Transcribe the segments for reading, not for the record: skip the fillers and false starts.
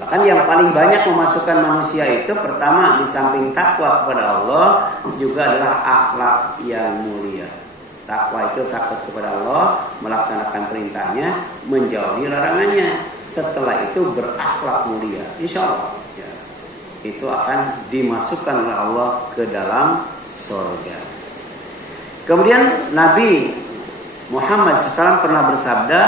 Bahkan yang paling banyak memasukkan manusia itu pertama di samping takwa kepada Allah juga adalah akhlak yang mulia. Takwa itu takut kepada Allah, melaksanakan perintahnya, menjauhi larangannya. Setelah itu berakhlak mulia, insya Allah ya, itu akan dimasukkan oleh Allah ke dalam surga. Kemudian Nabi Muhammad SAW pernah bersabda,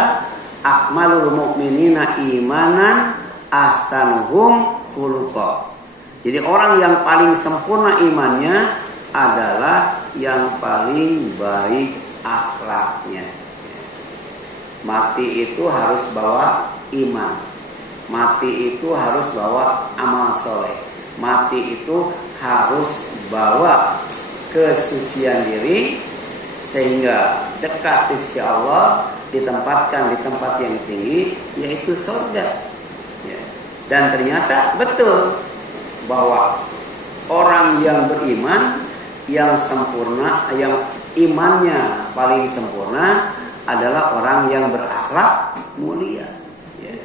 akmalul mu'minina imanan ahsanuhum khuluqa. Jadi orang yang paling sempurna imannya adalah yang paling baik akhlaknya. Mati itu harus bawa iman. Mati itu harus bawa amal soleh. Mati itu harus bawa kesucian diri sehingga dekat di sisi Allah, ditempatkan di tempat yang tinggi, yaitu surga. Ya. Dan ternyata betul bahwa orang yang beriman, yang sempurna, yang imannya paling sempurna adalah orang yang berakhlak mulia. Ya.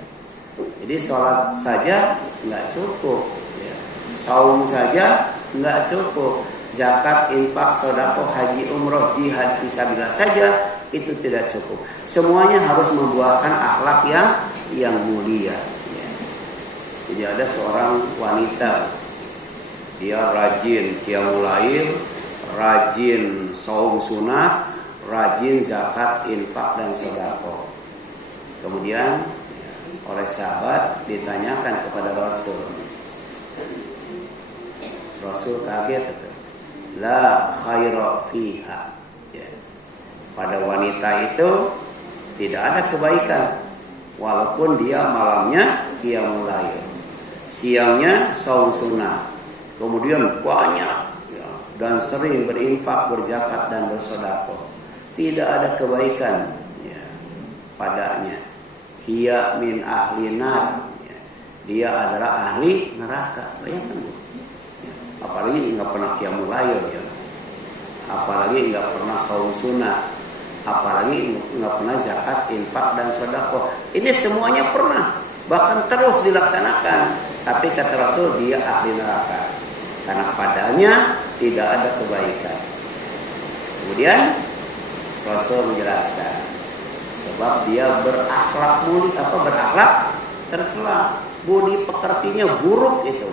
Jadi sholat saja nggak cukup, ya. Saum saja nggak cukup, zakat, infak, sedekah, haji, umroh, jihad fisabilillah saja itu tidak cukup. Semuanya harus membuahkan akhlak yang mulia. Ya. Jadi ada seorang wanita, dia rajin qiyamul lail, rajin saum sunat, rajin zakat, infak dan sedekah. Kemudian oleh sahabat ditanyakan kepada Rasul. Rasul kaget itu. La khaira fiha. Ya. Pada wanita itu tidak ada kebaikan walaupun dia malamnya qiyamul lail, siangnya saum sunat, kemudian banyak ya, dan sering berinfak, berzakat dan bersedekah. Tidak ada kebaikan ya, padanya. Hiya min ahli nar. Ya. Dia adalah ahli neraka. Bayangkan bu. Ya. Apalagi nggak pernah qiyamul lail ya. Apalagi nggak pernah saum sunat. Apalagi nggak pernah zakat, infak dan sedekah. Ini semuanya pernah, bahkan terus dilaksanakan. Tapi kata Rasul dia ahli neraka karena padanya tidak ada kebaikan. Kemudian Rasul menjelaskan sebab dia berakhlak mulia, berakhlak tercela, budi pekertinya buruk itu.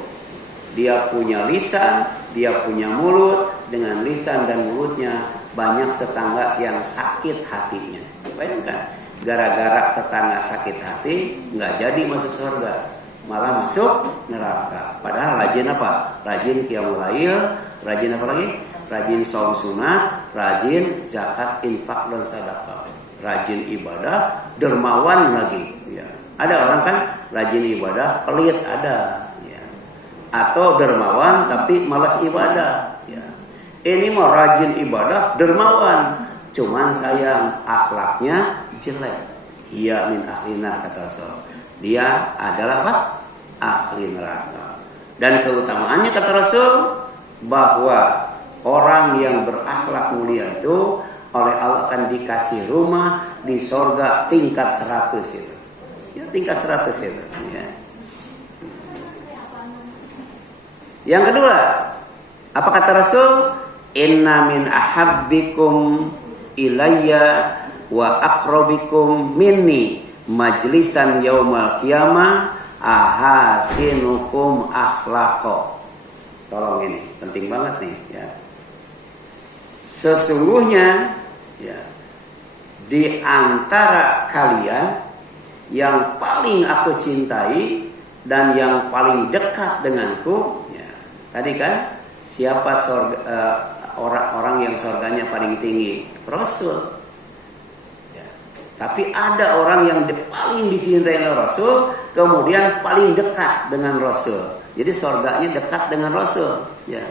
Dia punya lisan, dia punya mulut, dengan lisan dan mulutnya banyak tetangga yang sakit hatinya. Bayangkan, gara-gara tetangga sakit hati nggak jadi masuk surga, malah masuk neraka. Padahal rajin apa? Rajin qiyamul lail, rajin apa lagi? Rajin saum sunat, rajin zakat, infak dan sedekah. Rajin ibadah, dermawan lagi. Ya. Ada orang kan rajin ibadah, pelit ada. Ya. Atau dermawan tapi malas ibadah. Ya. Ini mau rajin ibadah, dermawan, cuman sayang akhlaknya jelek. Hiya min ahli nar kata Rasul. Dia adalah apa? Ahli neraka. Dan keutamaannya kata Rasul bahwa orang yang berakhlak mulia itu oleh Allah akan dikasih rumah di sorga tingkat 100 itu. Ya, tingkat 100 itu. Ya. Yang kedua, apa kata Rasul? Inna min ahabbikum ilayya wa aqrabikum minni majlisan yaumal qiyamah ahasinukum akhlaqo. Tolong ini, penting banget nih ya. Sesungguhnya ya, di antara kalian yang paling aku cintai dan yang paling dekat denganku ya, tadi kan siapa orang yang surganya paling tinggi? Rasul ya. Tapi ada orang yang paling dicintai oleh Rasul, kemudian paling dekat dengan Rasul. Jadi surganya dekat dengan Rasul ya.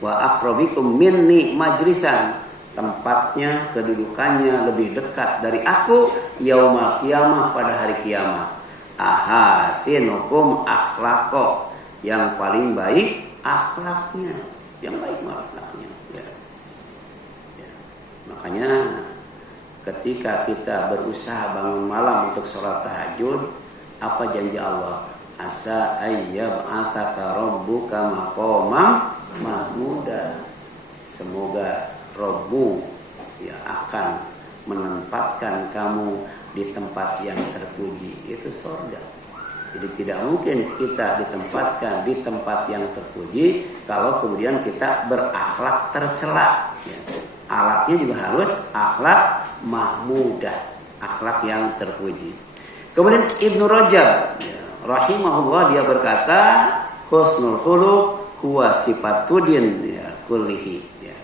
Wa aqrabikum minni majlisan, tempatnya, kedudukannya lebih dekat dari aku yaumal qiyamah, pada hari kiamat. Ahasinukum akhlaqo, yang paling baik akhlaknya, yang baik akhlaknya ya. Ya. Makanya ketika kita berusaha bangun malam untuk sholat tahajud, apa janji Allah? asa ayyab asaka rabbuka maqamam mahmuda. Semoga Rabbu ya akan menempatkan kamu di tempat yang terpuji, itu surga. Jadi tidak mungkin kita ditempatkan di tempat yang terpuji kalau kemudian kita berakhlak tercela. Ya. Akhlaknya juga harus akhlak mahmudah, akhlak yang terpuji. Kemudian Ibnu Rajab ya, rahimahullah dia berkata, husnul khuluq huwa sifatudin ya kullihi ya.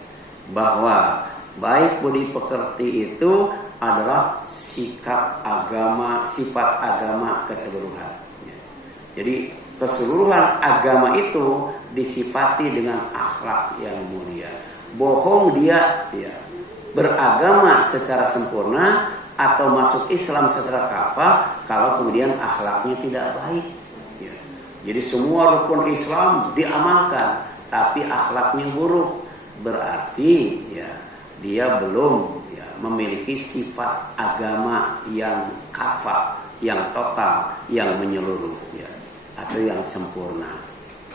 Bahwa baik budi pekerti itu adalah sikap agama, sifat agama keseluruhan ya. Jadi keseluruhan agama itu disifati dengan akhlak yang mulia. Bohong dia ya, beragama secara sempurna atau masuk Islam secara kafah kalau kemudian akhlaknya tidak baik ya. Jadi semua rukun Islam diamalkan tapi akhlaknya buruk, berarti ya dia belum ya, memiliki sifat agama yang kafah, yang total, yang menyeluruh ya, atau yang sempurna.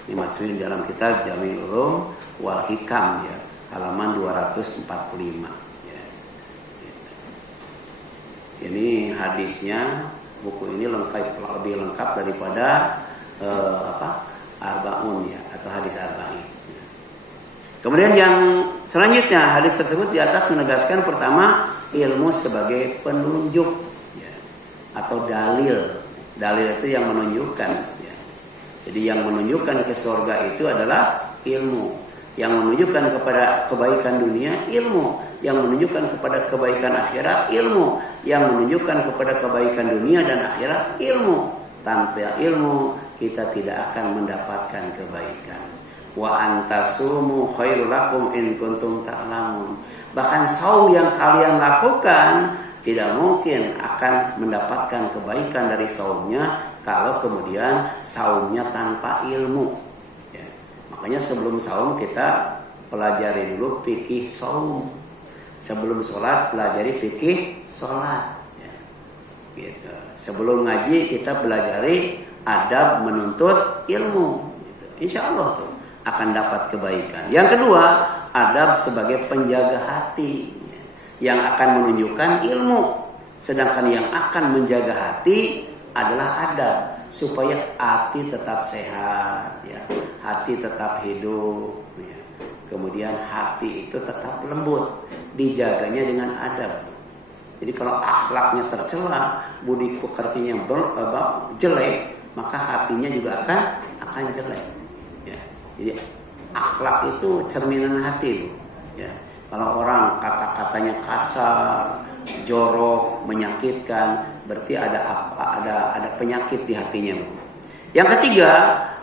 Ini maksudnya dalam kitab Jami'ul Ulum wal Hikam ya, halaman 245 ya. Gitu. Ini hadisnya, buku ini lebih lengkap daripada Arba'un ya, atau hadis Arba'in ya. Kemudian yang selanjutnya, hadis tersebut di atas menegaskan pertama ilmu sebagai penunjuk ya, atau dalil. Dalil itu yang menunjukkan ya. Jadi yang menunjukkan ke surga itu adalah ilmu. Yang menunjukkan kepada kebaikan dunia, ilmu. Yang menunjukkan kepada kebaikan akhirat, ilmu. Yang menunjukkan kepada kebaikan dunia dan akhirat, ilmu. Tanpa ilmu kita tidak akan mendapatkan kebaikan. Wa antasumu khairul lakum in kuntum ta'lamun. Bahkan saum yang kalian lakukan tidak mungkin akan mendapatkan kebaikan dari saumnya kalau kemudian saumnya tanpa ilmu ya. Makanya sebelum saum kita pelajari dulu fikih saum. Sebelum sholat pelajari fikih sholat ya. Gitu. Sebelum ngaji kita pelajari adab menuntut ilmu gitu. Insya Allah tuh akan dapat kebaikan. Yang kedua, adab sebagai penjaga hati ya, yang akan menunjukkan ilmu. Sedangkan yang akan menjaga hati adalah adab, supaya hati tetap sehat ya, hati tetap hidup ya. Kemudian hati itu tetap lembut, dijaganya dengan adab. Jadi kalau akhlaknya tercela, budi pekertinya jelek, maka hatinya juga akan jelek ya. Jadi akhlak itu cerminan hati loh ya. Kalau orang kata-katanya kasar, jorok, menyakitkan, berarti ada penyakit di hatinya. Yang ketiga,